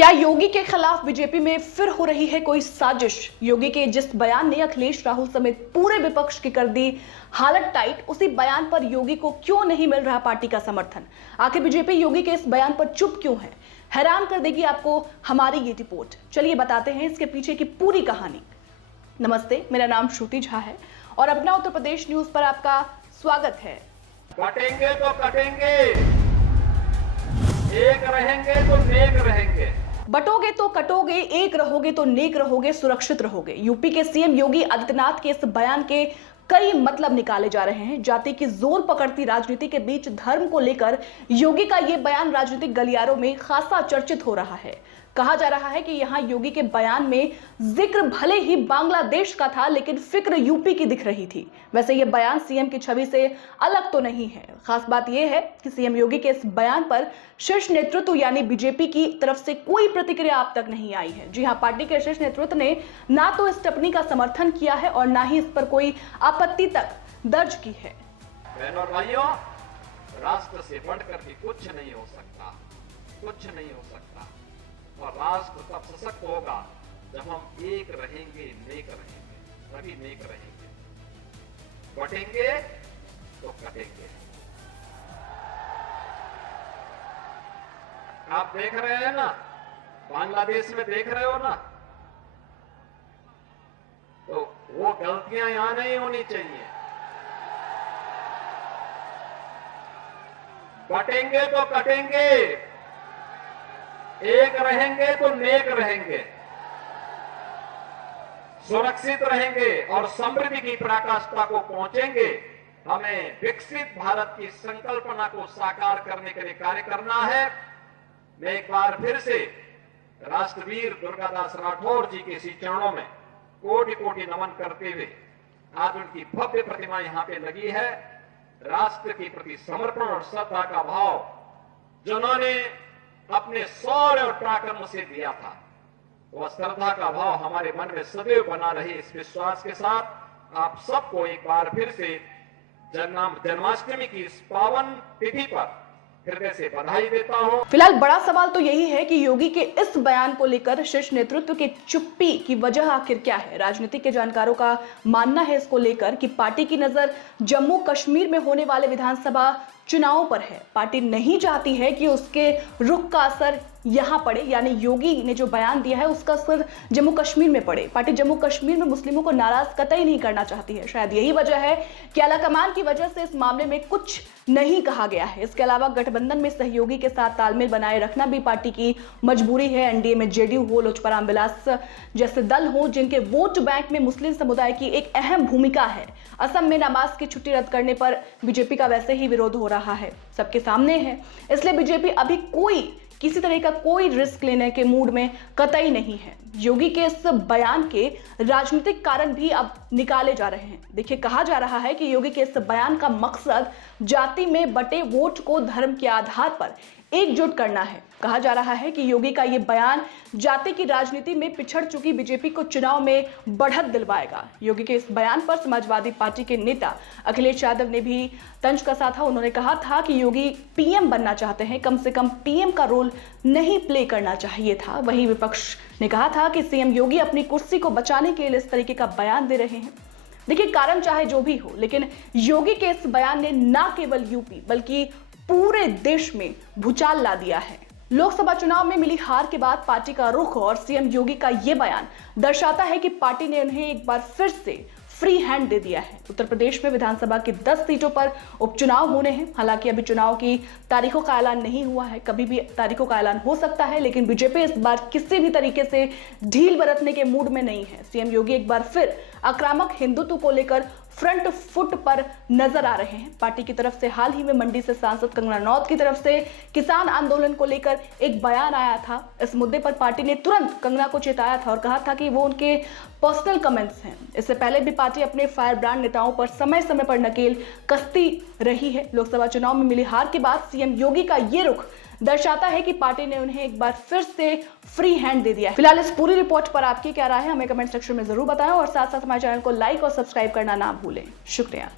क्या योगी के खिलाफ बीजेपी में फिर हो रही है कोई साजिश? योगी के जिस बयान ने अखिलेश राहुल समेत पूरे विपक्ष की कर दी हालत टाइट, उसी बयान पर योगी को क्यों नहीं मिल रहा पार्टी का समर्थन? आखिर बीजेपी योगी के इस बयान पर चुप क्यों है? हैरान कर देगी आपको हमारी ये रिपोर्ट। चलिए बताते हैं इसके पीछे की पूरी कहानी। नमस्ते, मेरा नाम श्रुति झा है और अपना उत्तर प्रदेश न्यूज पर आपका स्वागत है। कटेंगे तो कटेंगे, एक रहेंगे तो नेक रहेंगे। बटोगे तो कटोगे, एक रहोगे तो नेक रहोगे, सुरक्षित रहोगे। यूपी के सीएम योगी आदित्यनाथ के इस बयान के कई मतलब निकाले जा रहे हैं। जाति की जोर पकड़ती राजनीति के बीच धर्म को लेकर योगी का यह बयान राजनीतिक गलियारों में खासा चर्चित हो रहा है। कहा जा रहा है कि यहां योगी के बयान में जिक्र भले ही बांग्लादेश का था, लेकिन फिक्र यूपी की दिख रही थी। वैसे यह बयान सीएम की छवि से अलग तो नहीं है। खास बात यह है कि सीएम योगी के इस बयान पर शीर्ष नेतृत्व यानी बीजेपी की तरफ से कोई प्रतिक्रिया अब तक नहीं आई है। जी हां, पार्टी के शीर्ष नेतृत्व ने ना तो इस टिप्पणी का समर्थन किया है और ना ही इस पर कोई आपत्ति तक दर्ज की है। बहनों और भाइयों, राष्ट्र से बढ़कर के कुछ नहीं हो सकता, कुछ नहीं हो सकता। और राष्ट्र तब सशक्त होगा जब हम एक रहेंगे, नेक रहेंगे, तभी नेक रहेंगे। बटेंगे तो कटेंगे। आप देख रहे हैं ना, बांग्लादेश में देख रहे हो ना, तो वो गलतियां यहां नहीं होनी चाहिए। बटेंगे तो कटेंगे, एक रहेंगे तो नेक रहेंगे, सुरक्षित रहेंगे और समृद्धि की पराकाष्ठा को पहुंचेंगे। हमें विकसित भारत की संकल्पना को साकार करने के लिए कार्य करना है। मैं एक बार फिर से राष्ट्रवीर दुर्गादास राठौर जी के इसी चरणों में कोटि कोटि नमन करते हुए, आज उनकी भव्य प्रतिमा यहां पे लगी है। राष्ट्र के प्रति समर्पण और श्रद्धा का भाव जिन्होंने अपने शौर्य और पराक्रम से दिया था, वह श्रद्धा का भाव हमारे मन में सदैव बना रहे। इस विश्वास के साथ आप सबको एक बार फिर से जन्माष्टमी की इस पावन तिथि पर हृदय से बधाई देता हूं। फिलहाल बड़ा सवाल तो यही है कि योगी के इस बयान को लेकर शीर्ष नेतृत्व के चुप्पी की वजह आखिर क्या है? राजनीतिक के जानकारों का मानना है इसको लेकर कि पार्टी की नजर जम्मू कश्मीर में होने वाले विधानसभा चुनावों पर है। पार्टी नहीं चाहती है कि उसके रुख का असर यहां पड़े, यानी योगी ने जो बयान दिया है उसका असर जम्मू कश्मीर में पड़े। पार्टी जम्मू कश्मीर में मुस्लिमों को नाराज कतई नहीं करना चाहती है। शायद यही वजह है कि आलाकमान की वजह से इस मामले में कुछ नहीं कहा गया है। इसके अलावा गठबंधन में सहयोगी के साथ तालमेल बनाए रखना भी पार्टी की मजबूरी है। एनडीए में जेडीयू हो, लोजपा रामविलास जैसे दल हो, जिनके वोट बैंक में मुस्लिम समुदाय की एक अहम भूमिका है। असम में नमाज की छुट्टी रद्द करने पर बीजेपी का वैसे ही विरोध हो रहा है, सबके सामने है। इसलिए बीजेपी अभी किसी तरह का कोई रिस्क लेने के मूड में कतई नहीं है। योगी के इस बयान के राजनीतिक कारण भी अब निकाले जा रहे हैं। देखिए, कहा जा रहा है कि योगी के इस बयान का मकसद जाति में बटे वोट को धर्म के आधार पर एकजुट करना है। कहा जा रहा है कि योगी का यह बयान जाति की राजनीति में पिछड़ चुकी बीजेपी को चुनाव में बढ़त दिलवाएगा। योगी के इस बयान पर समाजवादी पार्टी के नेता अखिलेश यादव ने भी तंज कसा था। उन्होंने कहा था कि योगी पीएम बनना चाहते हैं, कम से कम पीएम का रोल नहीं प्ले करना चाहिए था। वहीं विपक्ष ने कहा था कि सीएम योगी अपनी कुर्सी को बचाने के लिए इस तरीके का बयान दे रहे हैं। देखिए, कारण चाहे जो भी हो, लेकिन योगी के इस बयान ने न केवल यूपी बल्कि पूरे देश में भूचाल ला दिया है। लोकसभा चुनाव में मिली हार के बाद पार्टी का रुख और सीएम योगी का यह बयान दर्शाता है कि पार्टी ने उन्हें एक बार फिर से फ्री हैंड दे दिया है। उत्तर प्रदेश में विधानसभा की 10 सीटों पर उपचुनाव होने हैं। हालांकि अभी चुनाव की तारीखों का ऐलान नहीं हुआ है, कभी भी तारीखों का ऐलान हो सकता है, लेकिन बीजेपी इस बार किसी भी तरीके से ढील बरतने के मूड में नहीं है। सीएम योगी एक बार फिर आक्रामक हिंदुत्व को लेकर फ्रंट फुट पर नजर आ रहे हैं। पार्टी की तरफ से हाल ही में मंडी से सांसद कंगना रनौत की तरफ से किसान आंदोलन को लेकर एक बयान आया था। इस मुद्दे पर पार्टी ने तुरंत कंगना को चेताया था और कहा था कि वो उनके पर्सनल कमेंट्स हैं। इससे पहले भी पार्टी अपने फायर ब्रांड नेताओं पर समय समय पर नकेल कसती रही है। लोकसभा चुनाव में मिली हार के बाद सीएम योगी का ये रुख दर्शाता है कि पार्टी ने उन्हें एक बार फिर से फ्री हैंड दे दिया है। फिलहाल इस पूरी रिपोर्ट पर आपकी क्या राय है, हमें कमेंट सेक्शन में जरूर बताएं और साथ साथ हमारे चैनल को लाइक और सब्सक्राइब करना ना भूलें। शुक्रिया।